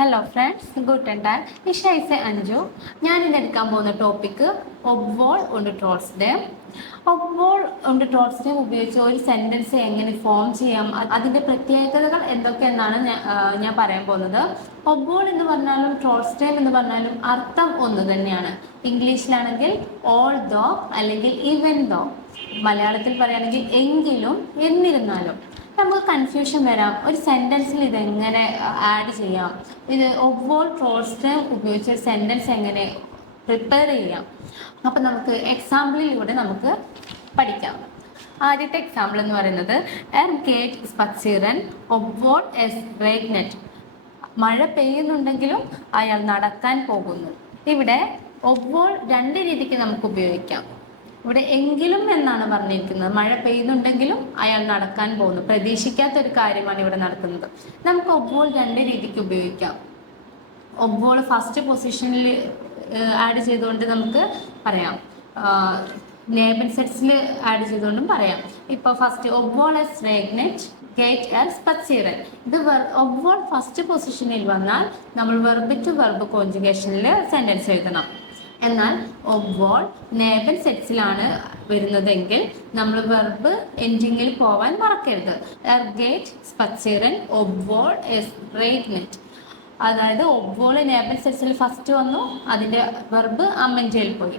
Hello friends, good day. Isha is Anju. ഞാൻ ഇന്ന് എടുക്കാൻ പോകുന്ന ടോപ്പിക്ക് ഒബ്വോൾ ഉണ്ട് ട്രോട്സ്ഡേം. ഒബ്വോൾ ഉണ്ട് ട്രോട്സ്ഡേം ഉപയോഗിച്ച് ഒരു സെന്റൻസ് എങ്ങനെ ഫോം ചെയ്യാം, അതിന്റെ പ്രത്യേകതകൾ എന്തൊക്കെയെന്നാണ് ഞാൻ പറയാൻ പോകുന്നത്. ഒബ്വോൾ എന്ന് പറഞ്ഞാലും ട്രോട്സ്ഡേം എന്ന് പറഞ്ഞാലും അർത്ഥം ഒന്ന് തന്നെയാണ്. ഇംഗ്ലീഷിലാണെങ്കിൽ ഓൾ ദോ അല്ലെങ്കിൽ ഈവൻ ദോ, മലയാളത്തിൽ പറയുകയാണെങ്കിൽ എങ്കിലും എന്നിരുന്നാലും. നമുക്ക് കൺഫ്യൂഷൻ വരാം, ഒരു സെന്റൻസിൽ ഇതെങ്ങനെ ആഡ് ചെയ്യാം, ഇത് ഒബ്വോൾ ട്രോട്സ്ഡേം ഉപയോഗിച്ച് ഒരു സെന്റൻസ് എങ്ങനെ പ്രിപ്പയർ ചെയ്യാം. അപ്പം നമുക്ക് എക്സാമ്പിളിലൂടെ നമുക്ക് പഠിക്കാം. ആദ്യത്തെ എക്സാമ്പിൾ എന്ന് പറയുന്നത് ഗേറ്റ് സ്പച്ചിറൻ ഒബ്വോൾ എസ് റേഗ്നെറ്റ്. മഴ പെയ്യുന്നുണ്ടെങ്കിലും അയാൾ നടക്കാൻ പോകുന്നു. ഇവിടെ ഒബ്വോൾ രണ്ട് രീതിക്ക് നമുക്ക് ഉപയോഗിക്കാം. ഇവിടെ എങ്കിലും എന്നാണ് പറഞ്ഞിരിക്കുന്നത്. മഴ പെയ്യുന്നുണ്ടെങ്കിലും അയാൾ നടക്കാൻ പോകുന്നു. പ്രതീക്ഷിക്കാത്ത ഒരു കാര്യമാണ് ഇവിടെ നടക്കുന്നത്. നമുക്ക് ഒബ്വോൾ രണ്ട് രീതിക്ക് ഉപയോഗിക്കാം. ഒബ്വോൾ ഫസ്റ്റ് പൊസിഷനിൽ ആഡ് ചെയ്തുകൊണ്ട് നമുക്ക് പറയാം, നേബൻ സെറ്റ്സിൽ ആഡ് ചെയ്തുകൊണ്ടും പറയാം. ഇപ്പോൾ ഫസ്റ്റ് ഒബ്വോൾ എസ് റേഗ്നെറ്റ് ഗേറ്റ് എർ സ്പച്ചിറൻ. ഇത് ഒബ്വോൾ ഫസ്റ്റ് പൊസിഷനിൽ വന്നാൽ നമ്മൾ വെർബ് ടു വെർബ് കോൺജുഗേഷനിൽ സെന്റൻസ് എഴുതണം. എന്നാൽ ഒബ്വോൾ നേബൻ സെറ്റ്സിലാണ് വരുന്നതെങ്കിൽ നമ്മൾ വെർബ് എൻഡിങ്ങിൽ പോവാൻ മറക്കരുത്. ഗേറ്റ് സ്പച്ചിറൻ ഒബ്വോൾ എസ് റേഗ്നെറ്റ്. അതായത് ഒബ്വോൾ നേബൻ സെറ്റ്സിൽ ഫസ്റ്റ് വന്നു, അതിൻ്റെ വെർബ് അമ്മൻജയിൽ പോയി.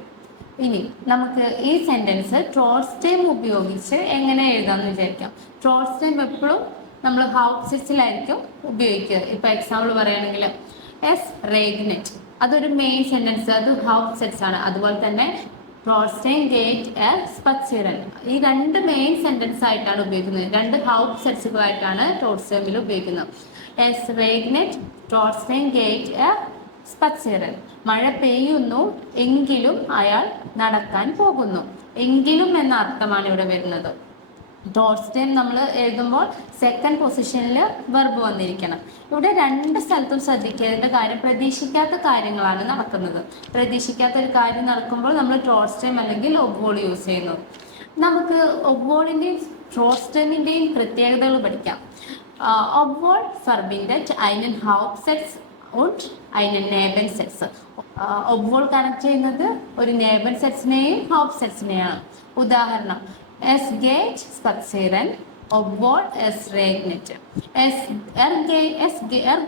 ഇനി നമുക്ക് ഈ സെന്റൻസ് ട്രോട്സ്ഡേം ഉപയോഗിച്ച് എങ്ങനെ എഴുതാമെന്ന് വിചാരിക്കാം. ട്രോട്സ്ഡേം എപ്പോഴും നമ്മൾ ഹൗസ് സെറ്റ്സിലായിരിക്കും ഉപയോഗിക്കുക. ഇപ്പൊ എക്സാമ്പിൾ പറയുകയാണെങ്കിൽ എസ് റേഗ്നെറ്റ്, അതൊരു മെയിൻ സെന്റൻസ്, അത് ഹൗസ് സെറ്റ്സ് ആണ്. അതുപോലെ തന്നെ ട്രോട്സ്ഡേം ഗേറ്റ് എർ സ്പച്ചിറൻ, ഈ രണ്ട് മെയിൻ സെന്റൻസ് ആയിട്ടാണ് ഉപയോഗിക്കുന്നത്. രണ്ട് ഹൗസ് സെറ്റ്സുകളായിട്ടാണ് ട്രോട്സ്ഡേമിൽ ഉപയോഗിക്കുന്നത്. എസ് റേഗ്നെറ്റ് ട്രോട്സ്ഡേം ഗേറ്റ് എർ സ്പച്ചിറൻ. മഴ പെയ്യുന്നു എങ്കിലും അയാൾ നടക്കാൻ പോകുന്നു. എങ്കിലും എന്ന അർത്ഥമാണ് ഇവിടെ വരുന്നത്. ട്രോട്സ്ഡേം നമ്മൾ എഴുതുമ്പോൾ സെക്കൻഡ് പൊസിഷനിൽ വെർബ് വന്നിരിക്കണം. ഇവിടെ രണ്ട് സ്ഥലത്തും ശ്രദ്ധിക്കേണ്ട കാര്യം, പ്രതീക്ഷിക്കാത്ത കാര്യങ്ങളാണ് നടക്കുന്നത്. പ്രതീക്ഷിക്കാത്ത ഒരു കാര്യം നടക്കുമ്പോൾ നമ്മൾ ട്രോട്സ്ഡേം അല്ലെങ്കിൽ ഒബ്വോൾ യൂസ് ചെയ്യുന്നു. നമുക്ക് ഒബ്വോളിൻ്റെയും ട്രോട്സ്ഡേമിൻ്റെയും പ്രത്യേകതകൾ പഠിക്കാം. ഒബ്വോൾ verbindet einen Hauptsatz und einen Nebensatz. ഒബ്വോൾ കണക്ട് ചെയ്യുന്നത് ഒരു നേബൻ സെറ്റ്സിനെയും ഹൗസ് സെറ്റ്സിനെയാണ്. ഉദാഹരണം, എസ് ഗേറ്റ് സ്പച്ചിറൻ ഒബ്വോൾ എസ് റേഗ്നെറ്റ്.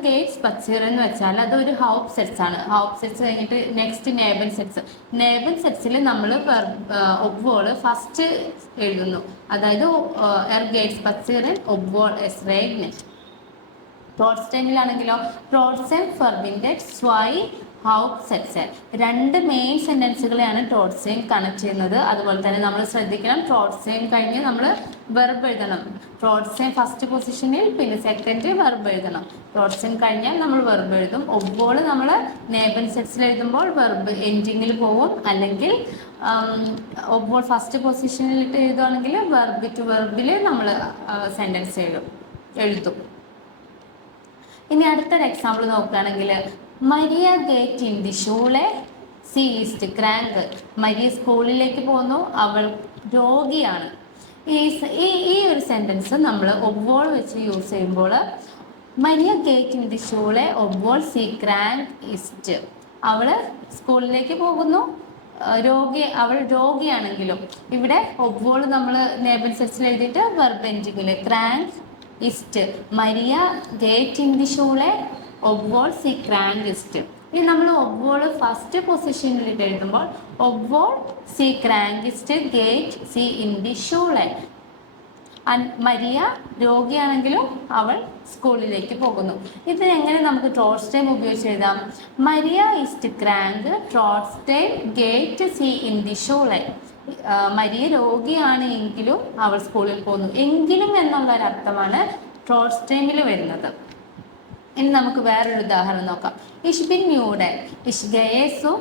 ഗേറ്റ് സ്പച്ചിറൻ എന്ന് വെച്ചാൽ അതൊരു ഹൗസ് സെറ്റ്സ് ആണ്. ഹൗസ് സെറ്റ്സ് കഴിഞ്ഞിട്ട് നെക്സ്റ്റ് നേബൻ സെറ്റ്സ്. നേബൻ സെറ്റ്സിൽ നമ്മൾ ഒബ്വോൾ ഫസ്റ്റ് എഴുതുന്നു. അതായത് ഗേറ്റ് സ്പച്ചിറൻ ഒബ്വോൾ എസ് റേഗ്നെറ്റ്. ട്രോട്സ്ഡേമിലാണെങ്കിലോ ട്രോട്സ്ഡേം verbindet zwei Hauptsätze. രണ്ട് മെയിൻ സെന്റൻസുകളെയാണ് ട്രോട്സ്ഡേം കണക്ട് ചെയ്യുന്നത്. അതുപോലെ തന്നെ നമ്മൾ ശ്രദ്ധിക്കണം, ട്രോട്സ്ഡേം കഴിഞ്ഞ് നമ്മൾ വെർബ് എഴുതണം. ട്രോട്സ്ഡേം ഫസ്റ്റ് പൊസിഷനിൽ, പിന്നെ സെക്കൻഡ് വെർബ് എഴുതണം. ട്രോട്സ്ഡേം കഴിഞ്ഞാൽ നമ്മൾ വെർബ് എഴുതും. ഒബ്വോൾ നമ്മൾ നേബൻ സെറ്റ്സിൽ എഴുതുമ്പോൾ വെർബ് എൻഡിങ്ങിൽ പോവും. അല്ലെങ്കിൽ ഒബ്വോൾ ഫസ്റ്റ് പൊസിഷനിലിട്ട് എഴുതുകയാണെങ്കിൽ വെർബ് ടു വെർബിൽ നമ്മൾ സെന്റൻസ് എഴുതും. ഇനി അടുത്തൊരു എക്സാമ്പിൾ നോക്കുകയാണെങ്കിൽ മരിയ ഗേറ്റ് ഇൻ ദി ഷൂളെ സി ഈസ്റ്റ് ക്രാങ്ക്. മരിയ സ്കൂളിലേക്ക് പോകുന്നു, അവൾ രോഗിയാണ്. ഈ ഒരു സെന്റൻസ് നമ്മൾ ഒബ്വോൾ വെച്ച് യൂസ് ചെയ്യുമ്പോൾ മരിയ ഗേറ്റ് ഇൻ ദി ഷൂളെ ഒബ്വോൾ സി ക്രാങ്ക് ഈസ്റ്റ്. അവൾ സ്കൂളിലേക്ക് പോകുന്നു, അവൾ രോഗിയാണെങ്കിലും ഇവിടെ ഒബ്വോൾ നമ്മൾ നേബൻ സെറ്റ്സിൽ എഴുതിയിട്ട് വെർബ് എൻഡിങ്ങിൽ ക്രാങ്ക് ഇസ്റ്റ്. മരിയ ഗേറ്റ് ഇൻ ദി ഷൂളെ ഒബ്വോൾ സി ക്രാങ്ക് ഇസ്റ്റ്. ഇനി നമ്മൾ ഒബ്വോൾ ഫസ്റ്റ് പൊസിഷനിൽ എഴുതുമ്പോൾ ഒബ്വോൾ സി ക്രാങ്ക് ഇസ്റ്റ് ഗേറ്റ് സി ഇൻ ദി ഷൂളെ. മരിയ രോഗിയാണെങ്കിലും അവൾ സ്കൂളിലേക്ക് പോകുന്നു. ഇത് എങ്ങനെ നമുക്ക് ട്രോട്സ്ഡേം ഉപയോഗിച്ച് എഴുതാം? മരിയ ഇസ്റ്റ് ക്രാങ്ക് ട്രോട്സ്ഡേം ഗേറ്റ് സി ഇൻ ദി ഷൂളെ. മരിയ രോഗിയാണ് എങ്കിലും അവൾ സ്കൂളിൽ പോകുന്നു. എങ്കിലും എന്നുള്ള ഒരു അർത്ഥമാണ് ട്രോട്സ്ഡേമിൽ വരുന്നത്. ഇനി നമുക്ക് വേറൊരു ഉദാഹരണം നോക്കാം. ഇഷ് ബിൻ മ്യൂഡെ ഇഷ് ഗയേസു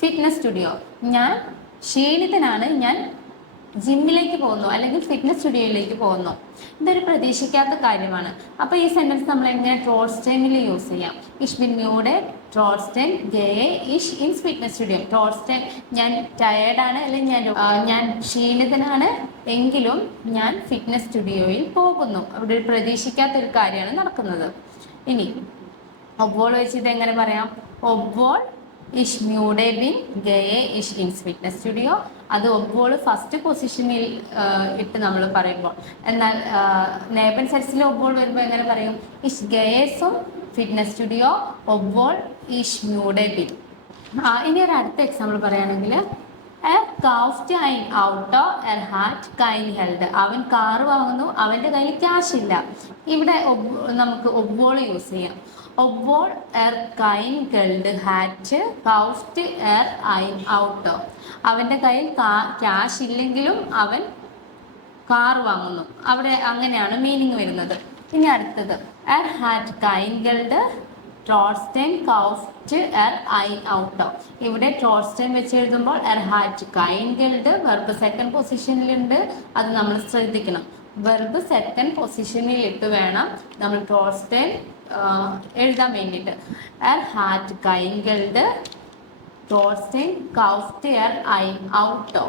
ഫിറ്റ്നസ് സ്റ്റുഡിയോ. ഞാൻ ക്ഷീണിതനാണ്, ഞാൻ ജിമ്മിലേക്ക് പോകുന്നു അല്ലെങ്കിൽ ഫിറ്റ്നസ് സ്റ്റുഡിയോയിലേക്ക് പോകുന്നു. ഇതൊരു പ്രതീക്ഷിക്കാത്ത കാര്യമാണ്. അപ്പോൾ ഈ സെന്റൻസ് നമ്മൾ എങ്ങനെ ട്രോട്സ്ഡേമിൽ യൂസ് ചെയ്യാം? ഇഷ് ബിൻ മ്യൂഡെ ട്രോട്സ്ഡേം ഗയെ ഇഷ് ഇൻ ഫിറ്റ്നസ് സ്റ്റുഡിയോ. ട്രോട്സ്ഡേം ഞാൻ ടയേർഡാണ് അല്ലെങ്കിൽ ഞാൻ ക്ഷീണിതനാണ് എങ്കിലും ഞാൻ ഫിറ്റ്നസ് സ്റ്റുഡിയോയിൽ പോകുന്നു. അവിടെ ഒരു പ്രതീക്ഷിക്കാത്തൊരു കാര്യമാണ് നടക്കുന്നത്. ഇനി ഒബ്വോൾ വെച്ചിട്ട് എങ്ങനെ പറയാം? ഒബ്വോൾ ഇഷ് മ്യൂഡെ ബിൻ ഗയെ ഇഷ് ഇൻസ് ഫിറ്റ്നസ് സ്റ്റുഡിയോ. അത് ഒബ്വോൾ ഫസ്റ്റ് പൊസിഷനിൽ ഇട്ട് നമ്മൾ പറയുമ്പോൾ, എന്നാൽ നേബൻ സെറ്റ്സിൽ ഒബ്വോൾ വരുമ്പോൾ എങ്ങനെ പറയും? ഇഷ് ഗയേസും ഫിറ്റ്നസ് സ്റ്റുഡിയോ ഒബ്വോൾ ഇഷ് മ്യൂഡെ ബിൻ. ഇനി ഒരു അടുത്ത എക്സാമ്പിൾ പറയുകയാണെങ്കിൽ, കാഫ്റ്റ് ഐൻ ഔട്ടോ എർ ഹാറ്റ് കൈൻ ഹെൽഡ്. അവൻ കാറ് വാങ്ങുന്നു, അവൻ്റെ കയ്യിൽ ക്യാഷ് ഇല്ല. ഇവിടെ നമുക്ക് ഒബ്വോൾ യൂസ് ചെയ്യാം. ഒബ്വോൾ എർ കൈൻ ഗെൽഡ് ഹാറ്റ് കൗഫ്റ്റ് എർ ഐൻ ഔട്ടോ. അവൻ്റെ കയ്യിൽ ക്യാഷ് ഇല്ലെങ്കിലും അവൻ കാർ വാങ്ങുന്നു. അവിടെ അങ്ങനെയാണ് മീനിങ് വരുന്നത്. ഇനി അടുത്തത്, എർ ഹാറ്റ് കൈൻ ഗെൽഡ് ട്രോട്സ്റ്റൈൻ കൗഫ്റ്റ് എർ ഐൻ ഔട്ടോ. ഇവിടെ ട്രോട്സ്റ്റൈൻ വെച്ച് എഴുതുമ്പോൾ എർ ഹാറ്റ് കൈൻ ഗെൽഡ് വെർബ് സെക്കൻഡ് പൊസിഷനിലുണ്ട്. അത് നമ്മൾ ശ്രദ്ധിക്കണം. വെർബ് സെക്കൻഡ് പൊസിഷനിൽ ഇട്ട് വേണം നമ്മൾ ട്രോട്സ്റ്റൈൻ എഴുതാൻ വേണ്ടിയിട്ട്. എർ ഹാറ്റ് കൈൻ ഗെൽഡ് ട്രോട്സ്റ്റൈൻ കൗഫ്റ്റ് എർ ഐൻ ഔട്ടോ.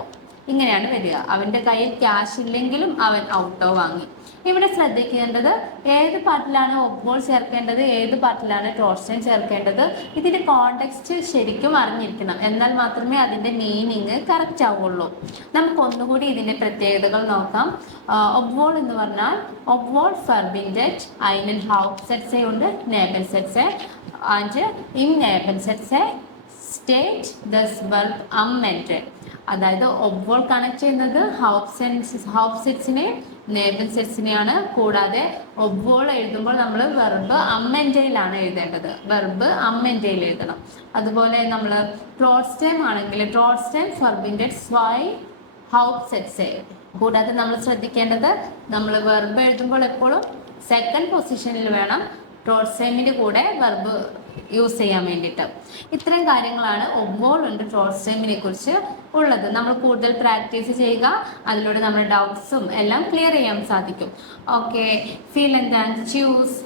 ഇങ്ങനെയാണ് വരിക. അവൻ്റെ കയ്യിൽ ക്യാഷ് ഇല്ലെങ്കിലും അവൻ ഔട്ടോ വാങ്ങി. ഇവിടെ ശ്രദ്ധിക്കേണ്ടത് ഏത് പാർട്ടിലാണ് ഒബ്വോൾ ചേർക്കേണ്ടത്, ഏത് പാർട്ടിലാണ് ട്രോട്സ്റ്റൈൻ ചേർക്കേണ്ടത്. ഇതിൻ്റെ കോണ്ടെക്സ്റ്റ് ശരിക്കും അറിഞ്ഞിരിക്കണം. എന്നാൽ മാത്രമേ അതിൻ്റെ മീനിങ് കറക്റ്റ് ആവുള്ളൂ. നമുക്ക് ഒന്നുകൂടി ഇതിൻ്റെ പ്രത്യേകതകൾ നോക്കാം. ഒബ്വോൾ എന്ന് പറഞ്ഞാൽ ഒബ്വോൾ ഫെർബിൻഡറ്റ് ഐനൻ ഹൗപ്സെറ്റ്സെ ഉണ്ട് നേബൻസെറ്റ്സെ ആൻഡ് ഇൻ നേബൻസെറ്റ്സെ സ്റ്റേറ്റ് ദസ് വെർബ് അമ്മെൻറ്റഡ്. അതായത് ഒബ്വോൾ കണക്ട് ചെയ്യുന്നത് ഹൗപ്സെറ്റ്സിനെ നേബൻ സെറ്റ്സിനെയാണ്. കൂടാതെ ഒബ്വോൾ എഴുതുമ്പോൾ നമ്മൾ വെർബ് അമ്മെൻറ്റയിലാണ് എഴുതേണ്ടത്. വെർബ് അമ്മെൻറ്റയിൽ എഴുതണം. അതുപോലെ നമ്മൾ ട്രോട്സ്റ്റൈം ആണെങ്കിൽ ട്രോട്സ്റ്റൈം ഫെർബിൻഡറ്റ് സ്വൈ ഹൗപ്സെറ്റ്സെ. കൂടാതെ നമ്മൾ ശ്രദ്ധിക്കേണ്ടത്, നമ്മൾ വെർബ് എഴുതുമ്പോൾ എപ്പോഴും സെക്കൻഡ് പൊസിഷനിൽ വേണം ട്രോട്സ്റ്റൈമിൻ്റെ കൂടെ വെർബ് യൂസ് ചെയ്യാൻ വേണ്ടിയിട്ട്. ഇത്രയും കാര്യങ്ങളാണ് ഒബ്വോൾ ഉണ്ട് ട്രോട്സ്റ്റൈമിനെ കുറിച്ച് ഉള്ളത്. നമ്മൾ കൂടുതൽ പ്രാക്ടീസ് ചെയ്യുക. അതിലൂടെ നമ്മുടെ ഡൗട്ട്സും എല്ലാം ക്ലിയർ ചെയ്യാൻ സാധിക്കും. Okay, feel and choose.